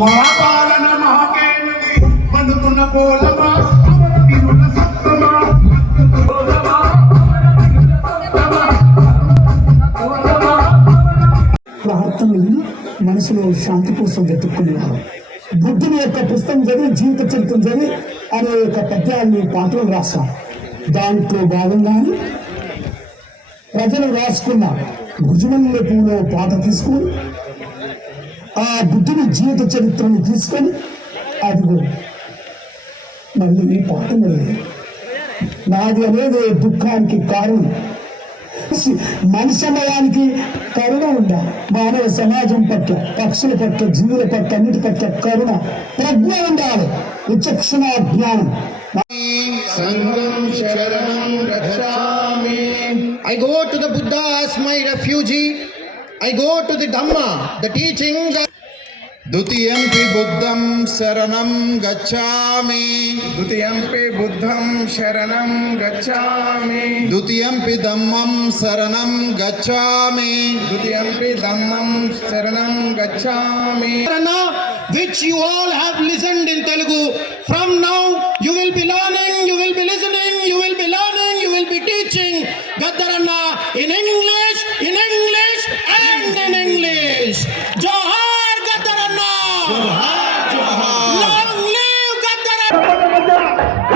మా పాలన మాకేనని పండుతున్న కోలమా అమరవీరుల సత్వమా ప్రార్థనలు మనసులో శాంతి కోసం వెతుక్కునేవారు. బుద్ధుని యొక్క పుస్తకం చదివి జీవిత చరిత్రం చదివి అనేక పద్యాన్ని పాటలు రాశారు. దాంట్లో భాగంగానే ప్రజలు రాసుకున్న భుజమల్లె పూలో పాట తీసుకుని ఆ బుద్ధుని జీవిత చరిత్రను తీసుకొని అదిగో మళ్ళీ ఈ పాట మొదలైంది. నాది అనేది దుఃఖానికి కారణం. మనుషమయానికి కరుణ ఉండాలి. మానవ సమాజం పట్ల, పక్షుల పట్ల, జీవుల పట్ల, అన్నిటి పట్ల కరుణ, ప్రజ్ఞ ఉండాలి, విచక్షణ జ్ఞానం. I go to the Buddha as my refugee. I go to the Dhamma, the teachings. द्वितीयंपि बुद्धं शरणं गच्छामि द्वितीयंपि बुद्धं शरणं गच्छामि द्वितीयंपि धम्मं शरणं गच्छामि द्वितीयंपि धम्मं शरणं गच्छामि. Which you all have listened in Telugu. From now you will be learning, you will be listening, you will be learning, you will be teaching Gaddaranna in English and in English. Johar Gaddaranna! जोहार जोहार Long live Gaddaranna!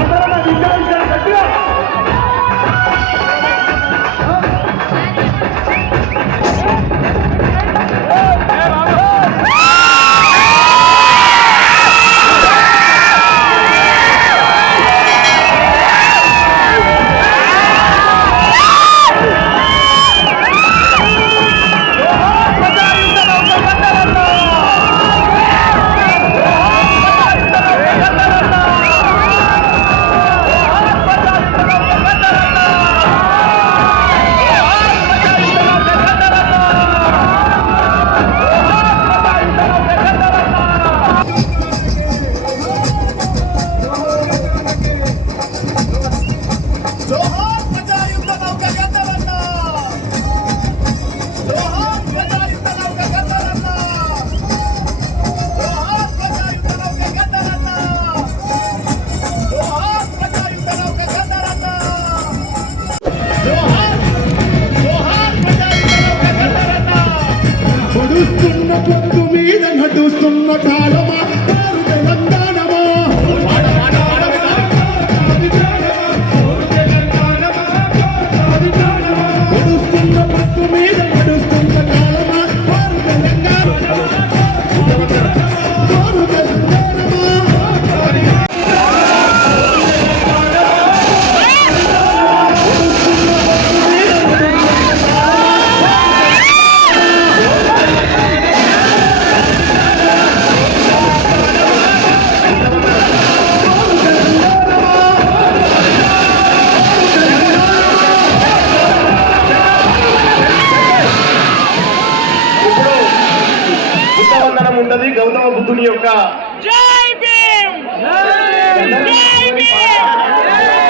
నడుస్తున్న పొత్తు మీద నడుస్తున్న కాలమా తెలంగాణమా నడుస్తున్న పొత్తు మీద నడుస్తున్న కాలమా ఉంటది. గౌతమ బుద్ధుని యొక్క జై భీమ్, జై భీమ్.